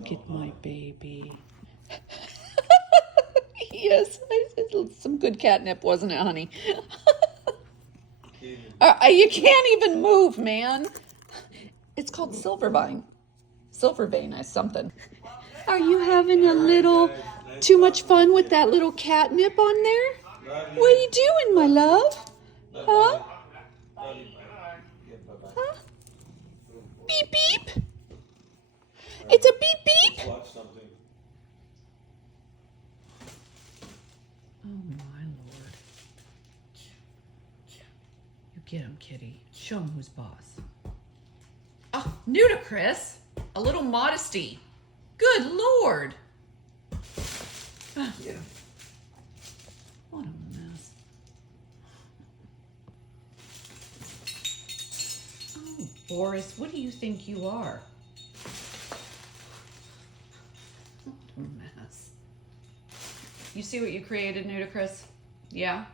Look at my baby. Yes, some good catnip, wasn't it, honey? You can't even move, man. It's called silvervine. Silvervein or something. Are you having a little too much fun with that little catnip on there? What are you doing, my love? Huh? Huh? Beep beep. It's a beep beep. Oh my lord. You get him, kitty. Show him who's boss. Oh, Nudacris. A little modesty. Good lord. Yeah. What a mess. Oh, Boris, what do you think you are? What a mess. You see what you created, Nudacris? Yeah?